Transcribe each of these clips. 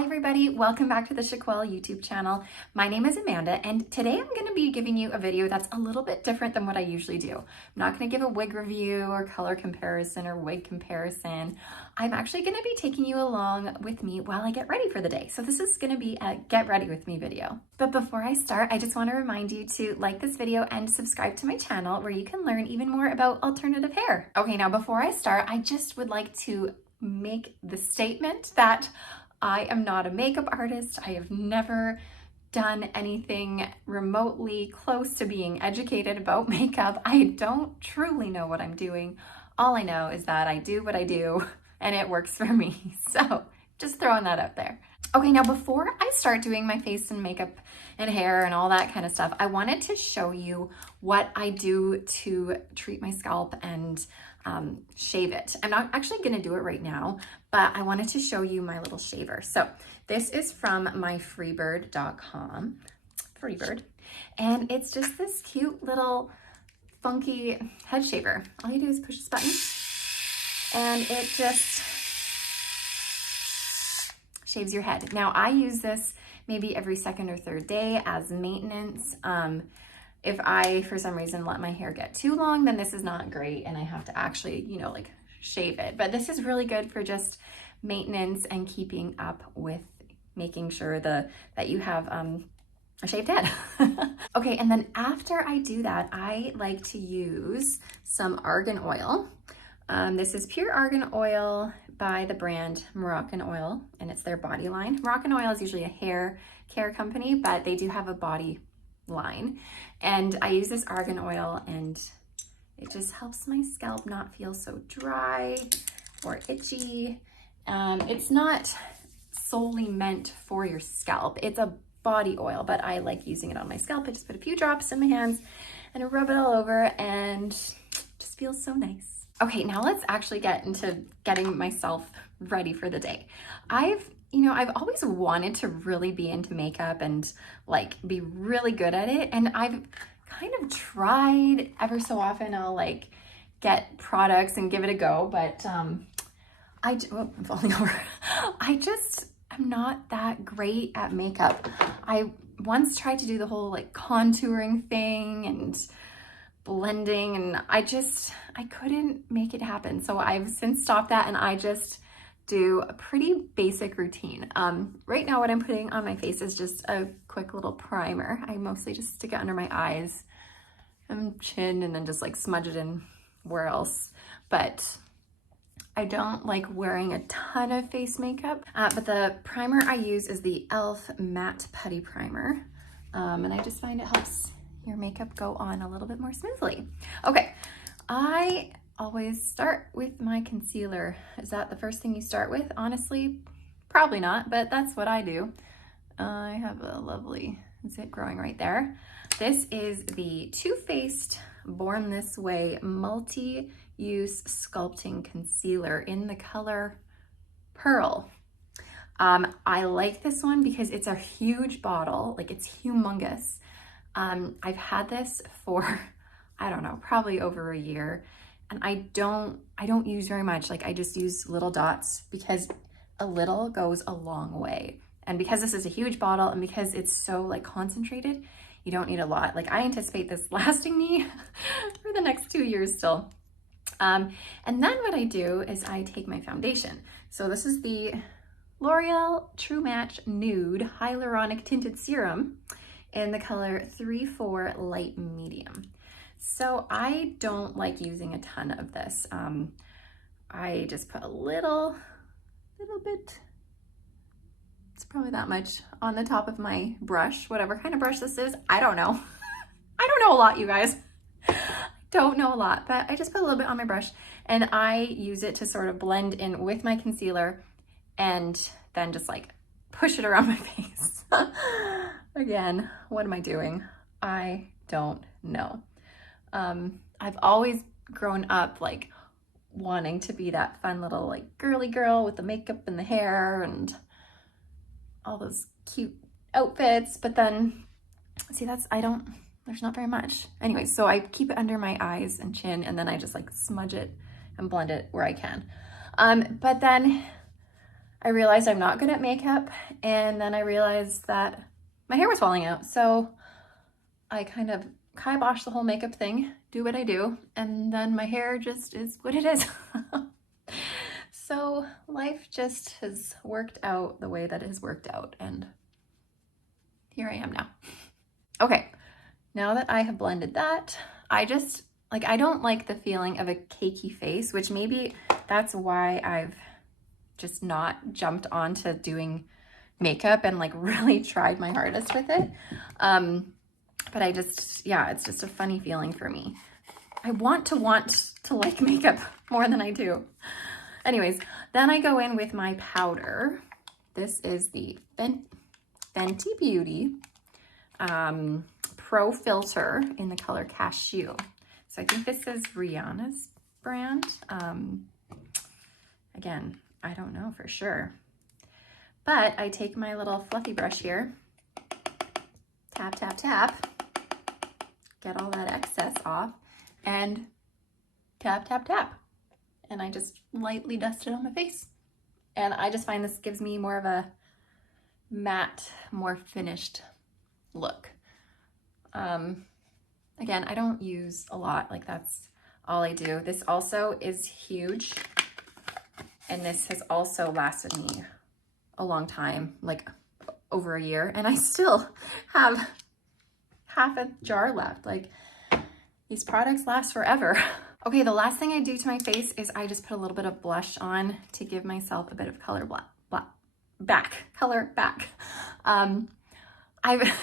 Hi everybody, welcome back to the Chiquel YouTube channel. My name is Amanda and today I'm going to be giving you a video that's a little bit different than what I usually do. I'm not going to give a wig review or color comparison or wig comparison. I'm actually going to be taking you along with me while I get ready for the day. So this is going to be a get ready with me video. But before I start, I just want to remind you to like this video and subscribe to my channel where you can learn even more about alternative hair. Okay, now before I start, I just would like to make the statement that I am not a makeup artist. I have never done anything remotely close to being educated about makeup. I don't truly know what I'm doing. All I know is that I do what I do and it works for me. So just throwing that out there. Okay, now before I start doing my face and makeup and hair and all that kind of stuff, I wanted to show you what I do to treat my scalp and shave it. I'm not actually going to do it right now, but I wanted to show you my little shaver. So this is from my freebird.com, Freebird, and it's just this cute little funky head shaver. All you do is push this button and it just shaves your head. Now I use this maybe every second or third day as maintenance. If I, for some reason, let my hair get too long, then this is not great and I have to actually, you know, like shave it. But this is really good for just maintenance and keeping up with making sure that you have a shaved head. Okay, and then after I do that, I like to use some Argan Oil. This is pure Argan Oil by the brand Moroccan Oil, and it's their body line. Moroccan Oil is usually a hair care company, but they do have a body line. And I use this Argan Oil and it just helps my scalp not feel so dry or itchy. It's not solely meant for your scalp. It's a body oil, but I like using it on my scalp. I just put a few drops in my hands and I rub it all over and it just feels so nice. Okay, now let's actually get into getting myself ready for the day. I've always wanted to really be into makeup and like be really good at it. And I've kind of tried ever so often. I'll like get products and give it a go, but I'm falling over. I'm not that great at makeup. I once tried to do the whole like contouring thing and blending and I couldn't make it happen. So I've since stopped that and I just do a pretty basic routine. Right now what I'm putting on my face is just a quick little primer. I mostly just stick it under my eyes and chin and then just like smudge it in where else. But I don't like wearing a ton of face makeup. But the primer I use is the Elle Matte Putty Primer. And I just find it helps your makeup go on a little bit more smoothly. Okay, I always start with my concealer. Is that the first thing you start with? Honestly, probably not, but that's what I do. I have a lovely zit growing right there. This is the Too Faced Born This Way Multi-Use Sculpting Concealer in the color Pearl. I like this one because it's a huge bottle, like it's humongous. I've had this for, I don't know, probably over a year. And I don't use very much. Like I just use little dots because a little goes a long way. And because this is a huge bottle and because it's so like concentrated, you don't need a lot. Like I anticipate this lasting me for the next 2 years still. And then what I do is I take my foundation. So this is the L'Oreal True Match Nude Hyaluronic Tinted Serum in the color 3-4 Light Medium. So I don't like using a ton of this. I just put a little bit, it's probably that much, on the top of my brush, whatever kind of brush this is. I don't know. I don't know a lot, you guys. Don't know a lot, but I just put a little bit on my brush and I use it to sort of blend in with my concealer and then just like push it around my face. Again, what am I doing? I don't know. I've always grown up like wanting to be that fun little like girly girl with the makeup and the hair and all those cute outfits, but then see there's not very much. Anyway, so I keep it under my eyes and chin and then I just like smudge it and blend it where I can. But then I realized I'm not good at makeup, and then I realized that my hair was falling out. So I kind of kibosh the whole makeup thing, do what I do, and then my hair just is what it is. So life just has worked out the way that it has worked out, and here I am now. Okay, now that I have blended that, I just, like, I don't like the feeling of a cakey face, which maybe that's why I've just not jumped onto doing makeup and like really tried my hardest with it. But I just, yeah, it's just a funny feeling for me. I want to like makeup more than I do. Anyways, then I go in with my powder. This is the Fenty Beauty Pro Filter in the color Cashew. So I think this is Rihanna's brand. Again, I don't know for sure. But I take my little fluffy brush here, tap, tap, tap, get all that excess off, and tap, tap, tap. And I just lightly dust it on my face. And I just find this gives me more of a matte, more finished look. Again, I don't use a lot, like that's all I do. This also is huge. And this has also lasted me a long time, like over a year. And I still have half a jar left. Like, these products last forever. Okay, the last thing I do to my face is I just put a little bit of blush on to give myself a bit of color back.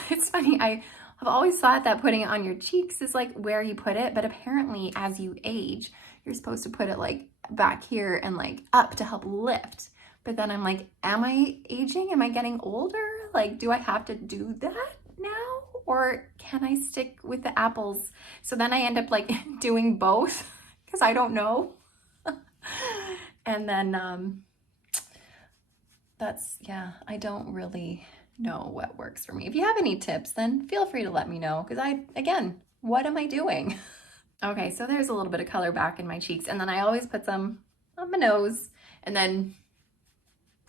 It's funny, I've always thought that putting it on your cheeks is like where you put it, but apparently as you age, you're supposed to put it like back here and like up to help lift. But then I'm like, am I aging? Am I getting older? Like, do I have to do that now? Or can I stick with the apples? So then I end up like doing both because I don't know. And then that's, yeah, I don't really know what works for me. If you have any tips, then feel free to let me know, because again, what am I doing? Okay, so there's a little bit of color back in my cheeks, and then I always put some on my nose and then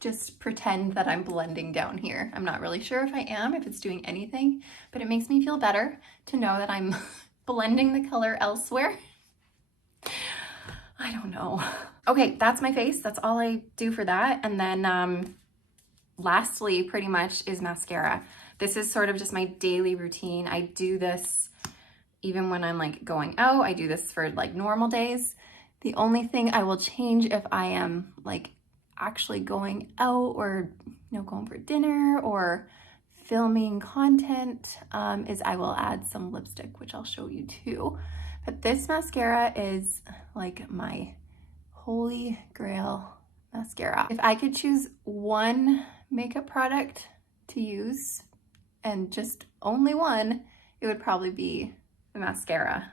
just pretend that I'm blending down here. I'm not really sure if it's doing anything, but it makes me feel better to know that I'm blending the color elsewhere. I don't know. Okay, that's my face. That's all I do for that. And then lastly, pretty much, is mascara. This is sort of just my daily routine. I do this even when I'm like going out. I do this for like normal days. The only thing I will change if I am like actually going out or, you know, going for dinner or filming content is I will add some lipstick, which I'll show you too. But this mascara is like my holy grail mascara. If I could choose one makeup product to use, and just only one, it would probably be the mascara.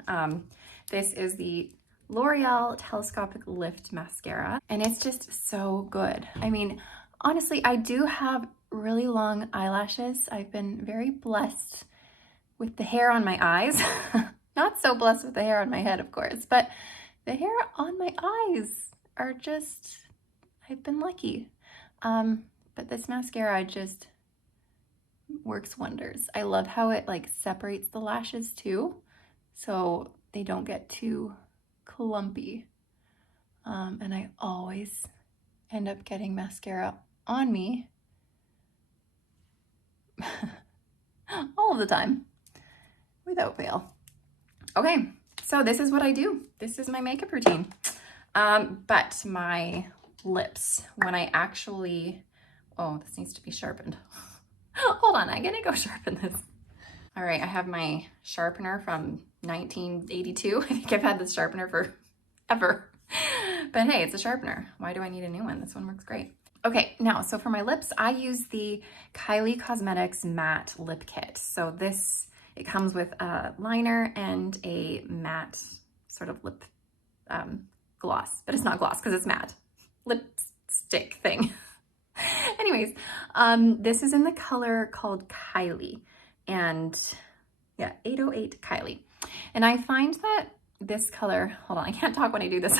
This is the L'Oreal Telescopic Lift Mascara, and it's just so good. I mean, honestly, I do have really long eyelashes. I've been very blessed with the hair on my eyes. Not so blessed with the hair on my head, of course, but the hair on my eyes are just, I've been lucky. But this mascara just works wonders. I love how it like separates the lashes too, so they don't get too clumpy. And I always end up getting mascara on me all of the time, without fail. Okay, so this is what I do. This is my makeup routine. But my lips, when I actually, oh, this needs to be sharpened. Hold on, I'm gonna go sharpen this. All right, I have my sharpener from 1982. I think I've had this sharpener for ever. But hey, it's a sharpener. Why do I need a new one? This one works great. Okay, now, so for my lips, I use the Kylie Cosmetics Matte Lip Kit. So this, it comes with a liner and a matte sort of lip gloss, but it's not gloss because it's matte. Lipstick thing. Anyways, this is in the color called Kylie, and yeah, 808 Kylie. And I find that this color, hold on, I can't talk when I do this.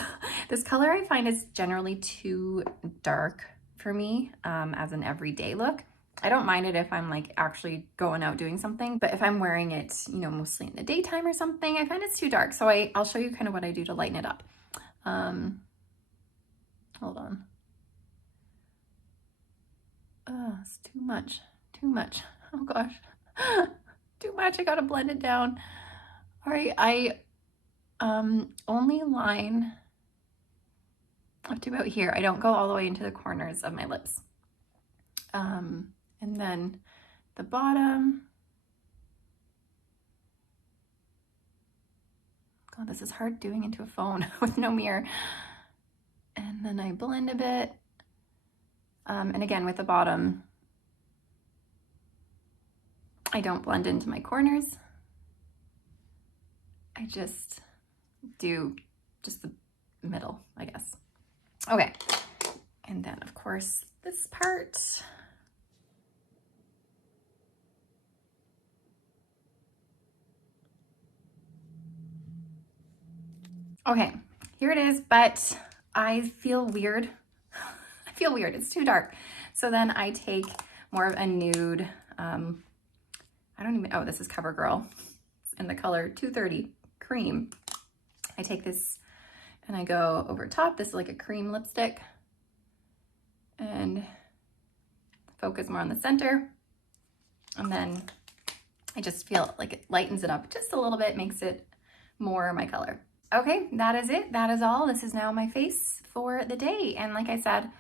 This color I find is generally too dark for me as an everyday look. I don't mind it if I'm like actually going out doing something, but if I'm wearing it, you know, mostly in the daytime or something, I find it's too dark. So I'll show you kind of what I do to lighten it up. Hold on. Oh, it's too much, too much. Oh gosh, too much. I gotta blend it down. All right, I only line up to about here. I don't go all the way into the corners of my lips. And then the bottom. God, this is hard doing into a phone with no mirror. And then I blend a bit. And again, with the bottom, I don't blend into my corners. I just do just the middle, I guess. Okay. And then of course, this part. Okay, here it is, but I feel weird. I feel weird, it's too dark. So then I take more of a nude, oh, this is CoverGirl. It's in the color 230 Cream. I take this and I go over top. This is like a cream lipstick and focus more on the center. And then I just feel like it lightens it up just a little bit, makes it more my color. Okay, that is it. That is all. This is now my face for the day. And like I said,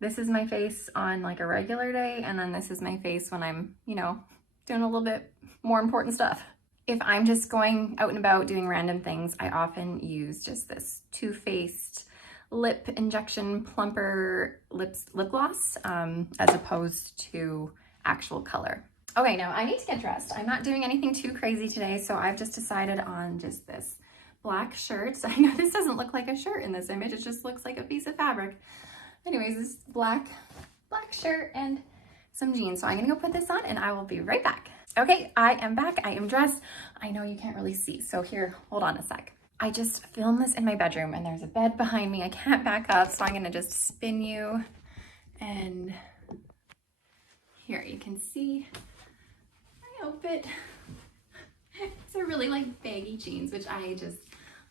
this is my face on like a regular day. And then this is my face when I'm, you know, doing a little bit more important stuff. If I'm just going out and about doing random things, I often use just this Too Faced lip injection plumper lip gloss as opposed to actual color. Okay, now I need to get dressed. I'm not doing anything too crazy today, so I've just decided on just this black shirt. I know this doesn't look like a shirt in this image, it just looks like a piece of fabric. Anyways, this black shirt and some jeans. So I'm gonna go put this on and I will be right back. Okay, I am back, I am dressed. I know you can't really see, so here, hold on a sec. I just filmed this in my bedroom and there's a bed behind me. I can't back up, so I'm gonna just spin you. And here you can see my outfit. These are really like baggy jeans, which I just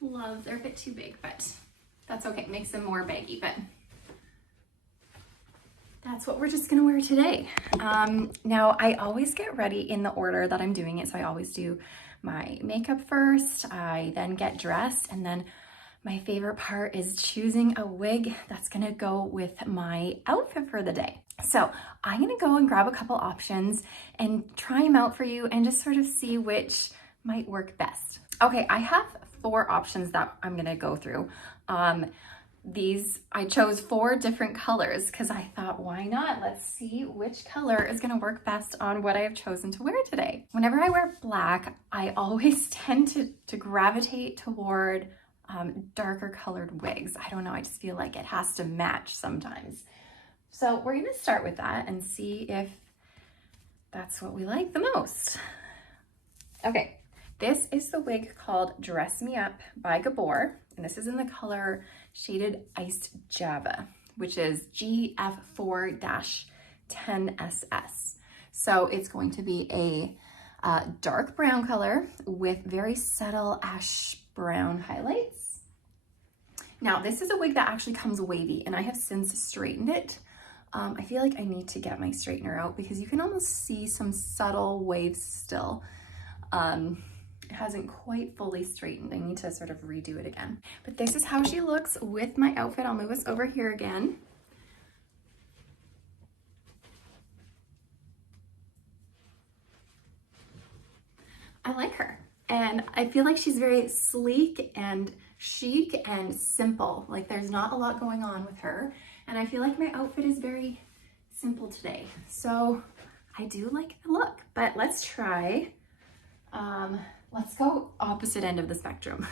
love. They're a bit too big, but that's okay. It makes them more baggy, but that's what we're just gonna wear today. Now I always get ready in the order that I'm doing it. So I always do my makeup first, I then get dressed, and then my favorite part is choosing a wig that's gonna go with my outfit for the day. So I'm gonna go and grab a couple options and try them out for you and just sort of see which might work best. Okay, I have 4 options that I'm gonna go through. I chose 4 different colors because I thought, why not? Let's see which color is gonna work best on what I have chosen to wear today. Whenever I wear black, I always tend to gravitate toward darker colored wigs. I don't know, I just feel like it has to match sometimes. So we're gonna start with that and see if that's what we like the most. Okay, this is the wig called Dress Me Up by Gabor, and this is in the color Shaded Iced Java, which is GF4-10SS. So it's going to be a dark brown color with very subtle ash brown highlights. Now, this is a wig that actually comes wavy, and I have since straightened it. I feel like I need to get my straightener out because you can almost see some subtle waves still. It hasn't quite fully straightened. I need to sort of redo it again. But this is how she looks with my outfit. I'll move us over here again. I like her. And I feel like she's very sleek and chic and simple. Like there's not a lot going on with her. And I feel like my outfit is very simple today. So I do like the look, but let's try, let's go opposite end of the spectrum.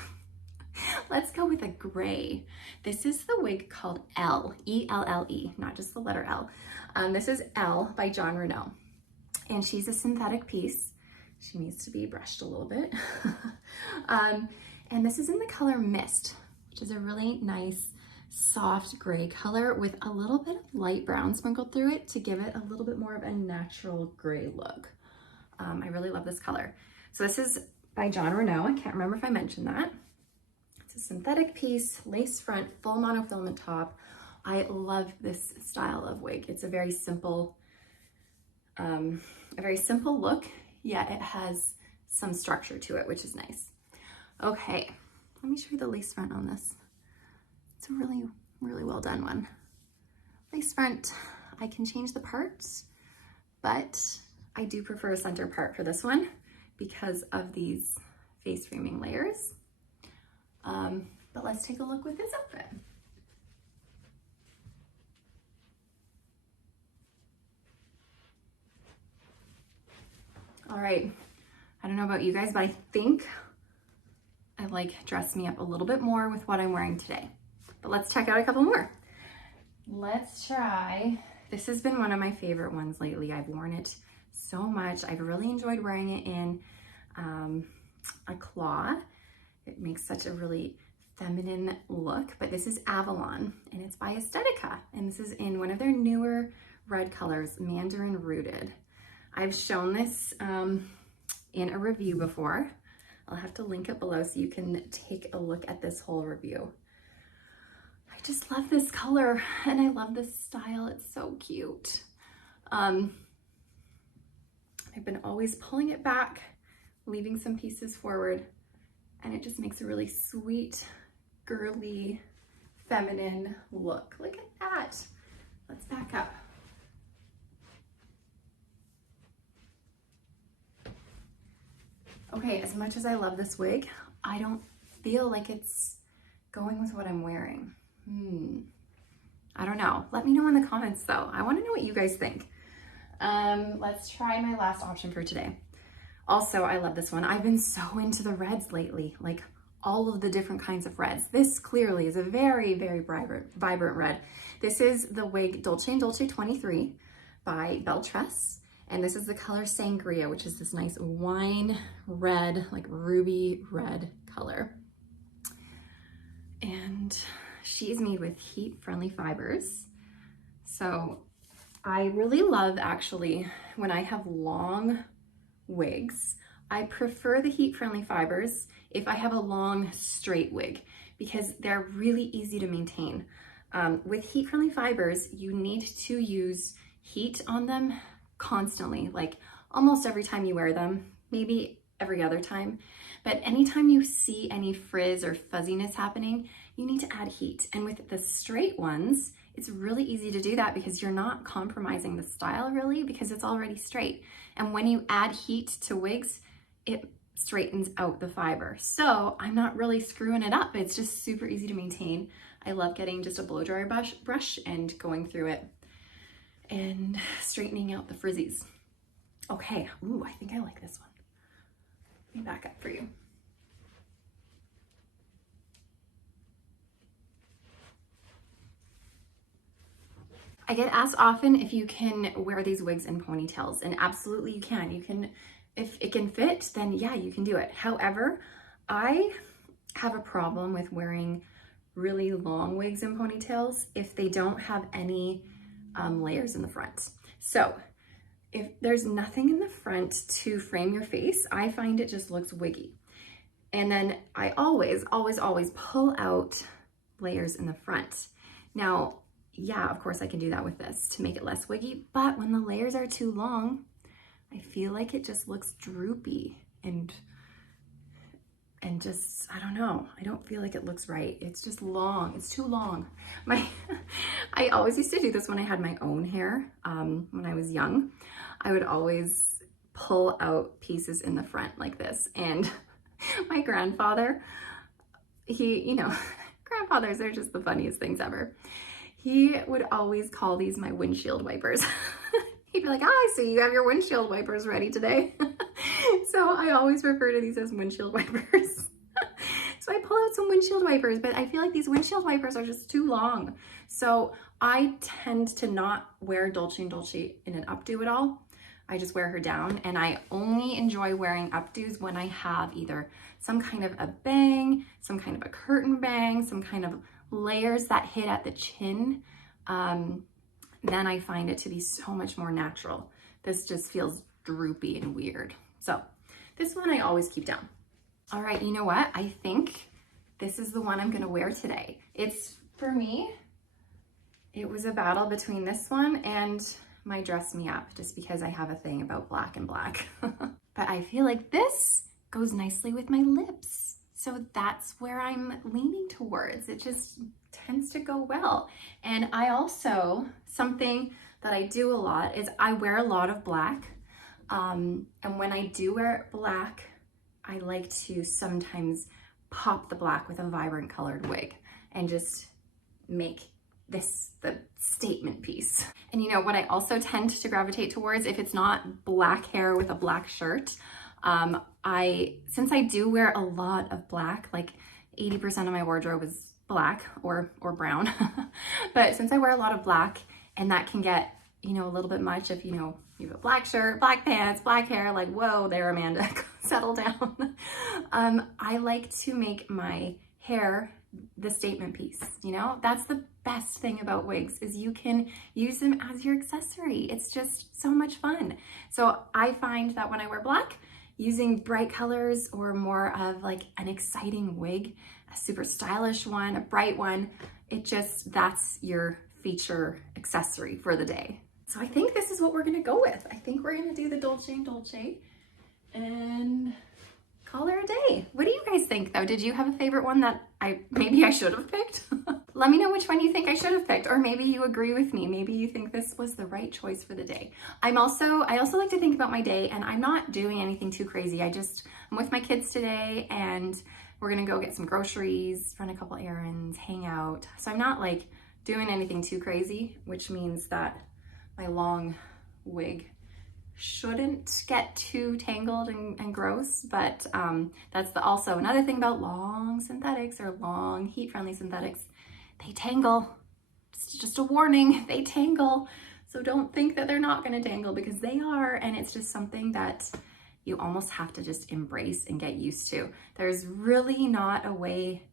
Let's go with a gray. This is the wig called Elle, E-L-L-E, not just the letter L. This is Elle by Jon Renau. And she's a synthetic piece. She needs to be brushed a little bit. And this is in the color Mist, which is a really nice soft gray color with a little bit of light brown sprinkled through it to give it a little bit more of a natural gray look. I really love this color. So this is by Jon Renau. I can't remember if I mentioned that. It's a synthetic piece, lace front, full monofilament top. I love this style of wig. It's a very simple look, yet it has some structure to it, which is nice. Okay, let me show you the lace front on this. It's a really, really well done one. Lace front, I can change the parts, but I do prefer a center part for this one because of these face framing layers. But let's take a look with this outfit. All right, I don't know about you guys, but I think I like dress me up a little bit more with what I'm wearing today. But let's check out a couple more. Let's try, this has been one of my favorite ones lately. I've worn it so much. I've really enjoyed wearing it in a claw. It makes such a really feminine look, but this is Avalon and it's by Estetica. And this is in one of their newer red colors, Mandarin Rooted. I've shown this in a review before. I'll have to link it below so you can take a look at this whole review. I just love this color and I love this style. It's so cute. I've been always pulling it back, leaving some pieces forward, and it just makes a really sweet, girly, feminine look. Look at that. Let's back up. Okay, as much as I love this wig, I don't feel like it's going with what I'm wearing. I don't know. Let me know in the comments though. I want to know what you guys think. Let's try my last option for today. Also, I love this one. I've been so into the reds lately, like all of the different kinds of reds. This clearly is a very, very vibrant red. This is the wig Dolce Dolce 23 by Belle Tress. And this is the color Sangria, which is this nice wine red, like ruby red color. And she's made with heat-friendly fibers. So I really love actually when I have long wigs, I prefer the heat-friendly fibers if I have a long straight wig because they're really easy to maintain. With heat-friendly fibers, you need to use heat on them constantly, like almost every time you wear them, maybe every other time. But anytime you see any frizz or fuzziness happening, you need to add heat. And with the straight ones, it's really easy to do that because you're not compromising the style really because it's already straight. And when you add heat to wigs, it straightens out the fiber. So I'm not really screwing it up. It's just super easy to maintain. I love getting just a blow dryer brush and going through it and straightening out the frizzies. Okay, ooh, I think I like this one. Let me back up for you. I get asked often if you can wear these wigs in ponytails, and absolutely you can. You can, if it can fit, then yeah, you can do it. However, I have a problem with wearing really long wigs in ponytails if they don't have any layers in the front. So if there's nothing in the front to frame your face, I find it just looks wiggy. And then I always pull out layers in the front. Now, yeah, of course I can do that with this to make it less wiggy, but when the layers are too long, I feel like it just looks droopy and just, I don't know, I don't feel like it looks right. It's just long, it's too long. I always used to do this when I had my own hair, when I was young. I would always pull out pieces in the front like this. And my grandfather, grandfathers are just the funniest things ever. He would always call these my windshield wipers. He'd be like, I see you have your windshield wipers ready today. So I always refer to these as windshield wipers. So I pull out some windshield wipers, but I feel like these windshield wipers are just too long. So I tend to not wear Dolce & Dolce in an updo at all. I just wear her down, and I only enjoy wearing updos when I have either some kind of a bang, some kind of a curtain bang, some kind of layers that hit at the chin, then I find it to be so much more natural. This just feels droopy and weird. So this one I always keep down. All right, you know what? I think this is the one I'm gonna wear today. It's, for me, it was a battle between this one and my Dress Me Up, just because I have a thing about black and black. But I feel like this goes nicely with my lips. So that's where I'm leaning towards. It just tends to go well. And I also, something that I do a lot is I wear a lot of black. And when I do wear black, I like to sometimes pop the black with a vibrant colored wig and just make this the statement piece. And you know what I also tend to gravitate towards, if it's not black hair with a black shirt, since I do wear a lot of black, like 80% of my wardrobe is black or brown, but since I wear a lot of black, and that can get, you know, a little bit much if, you know, you have a black shirt, black pants, black hair, like, whoa there, Amanda, settle down. I like to make my hair the statement piece, you know? That's the best thing about wigs, is you can use them as your accessory. It's just so much fun. So I find that when I wear black, using bright colors or more of like an exciting wig, a super stylish one, a bright one, that's your feature accessory for the day. So I think this is what we're gonna go with. I think we're gonna do the Dolce Dolce and call her a day. What do you guys think though? Did you have a favorite one that maybe I should have picked? Let me know which one you think I should have picked, or maybe you agree with me. Maybe you think this was the right choice for the day. I also like to think about my day, and I'm not doing anything too crazy. I'm with my kids today, and we're gonna go get some groceries, run a couple errands, hang out. So I'm not like doing anything too crazy, which means that my long wig shouldn't get too tangled and gross, but that's also another thing about long synthetics or long heat-friendly synthetics. They tangle. Just a warning, they tangle. So don't think that they're not gonna tangle, because they are, and it's just something that you almost have to just embrace and get used to. There's really not a way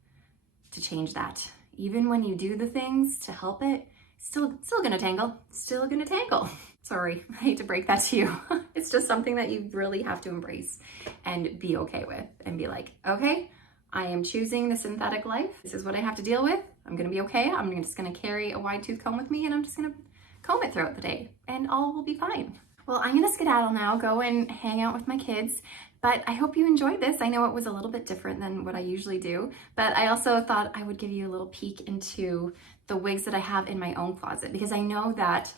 to change that. Even when you do the things to help it, still gonna tangle, still gonna tangle. Sorry, I hate to break that to you. It's just something that you really have to embrace and be okay with, and be like, okay, I am choosing the synthetic life. This is what I have to deal with. I'm gonna be okay. I'm just gonna carry a wide tooth comb with me, and I'm just gonna comb it throughout the day, and all will be fine. Well, I'm gonna skedaddle now, go and hang out with my kids, but I hope you enjoyed this. I know it was a little bit different than what I usually do, but I also thought I would give you a little peek into the wigs that I have in my own closet, because I know that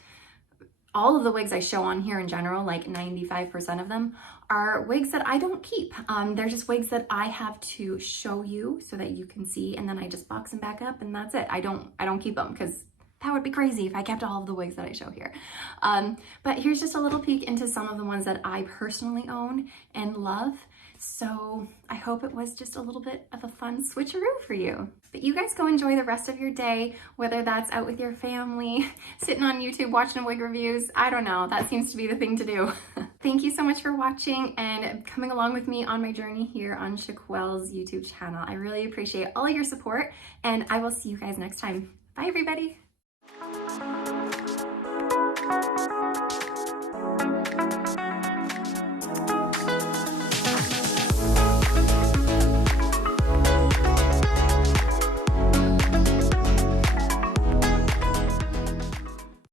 all of the wigs I show on here in general, like 95% of them, are wigs that I don't keep. They're just wigs that I have to show you so that you can see, and then I just box them back up, and that's it. I don't keep them, because that would be crazy if I kept all of the wigs that I show here. But here's just a little peek into some of the ones that I personally own and love. So I hope it was just a little bit of a fun switcheroo for you. But you guys go enjoy the rest of your day, whether that's out with your family, sitting on YouTube watching wig reviews. I don't know, that seems to be the thing to do. Thank you so much for watching and coming along with me on my journey here on Chiquel's YouTube channel. I really appreciate all your support, and I will see you guys next time. Bye everybody.